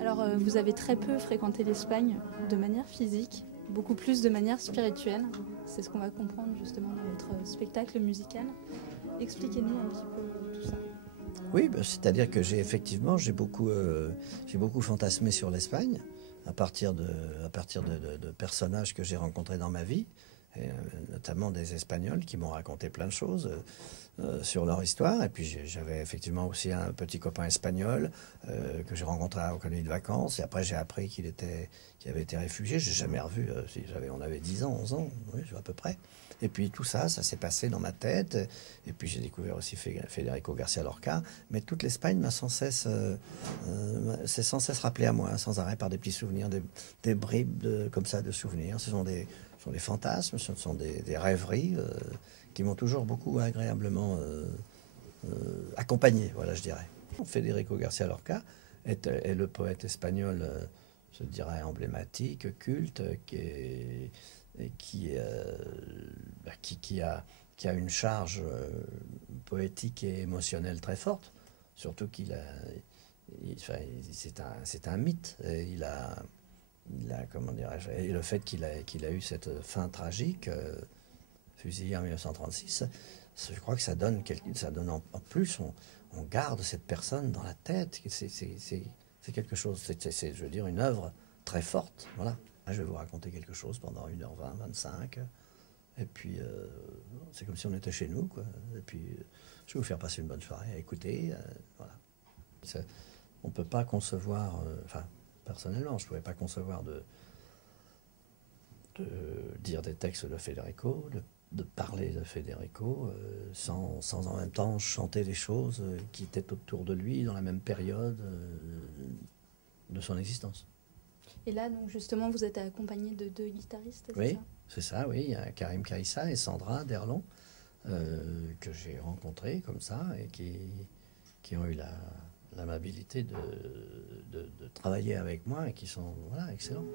Alors, vous avez très peu fréquenté l'Espagne de manière physique, beaucoup plus de manière spirituelle. C'est ce qu'on va comprendre justement dans votre spectacle musical. Expliquez-nous un petit peu tout ça. Oui, bah, c'est-à-dire que j'ai beaucoup fantasmé sur l'Espagne à partir de personnages que j'ai rencontrés dans ma vie, et, notamment des Espagnols qui m'ont raconté plein de choses sur leur histoire. Et puis j'avais effectivement aussi un petit copain espagnol que j'ai rencontré aux colonies de vacances. Et après j'ai appris qu'il avait été réfugié. Je l'ai jamais revu. On avait 10 ans, 11 ans, oui, à peu près. Et puis tout ça, ça s'est passé dans ma tête. Et puis j'ai découvert aussi Federico Garcia Lorca. Mais toute l'Espagne s'est sans cesse rappelé à moi, sans arrêt par des petits souvenirs, des bribes comme ça de souvenirs. Ce sont des fantasmes, ce sont des rêveries qui m'ont toujours beaucoup agréablement accompagné, voilà, je dirais. Federico Garcia Lorca est le poète espagnol, je dirais, emblématique, culte, qui a une charge poétique et émotionnelle très forte. Surtout c'est un mythe. Comment dirais-je, et le fait qu'il a eu cette fin tragique, fusillé en 1936, je crois que ça donne en plus, on garde cette personne dans la tête. C'est quelque chose, je veux dire, une œuvre très forte. Voilà. Là, je vais vous raconter quelque chose pendant 1h20, 25. Et puis, c'est comme si on était chez nous, quoi. Et puis, je vais vous faire passer une bonne soirée à écouter. Voilà. On ne peut pas concevoir, enfin, personnellement, je ne pouvais pas concevoir de dire des textes de Federico, de parler de Federico, sans en même temps chanter des choses qui étaient autour de lui dans la même période de son existence. Et là, donc justement, vous êtes accompagné de deux guitaristes, c'est Oui, ça? c'est ça, oui. Il y a Karim Kaïssa et Sandra Derlon que j'ai rencontrés comme ça et qui ont eu l'amabilité de travailler avec moi et qui sont, voilà, excellents.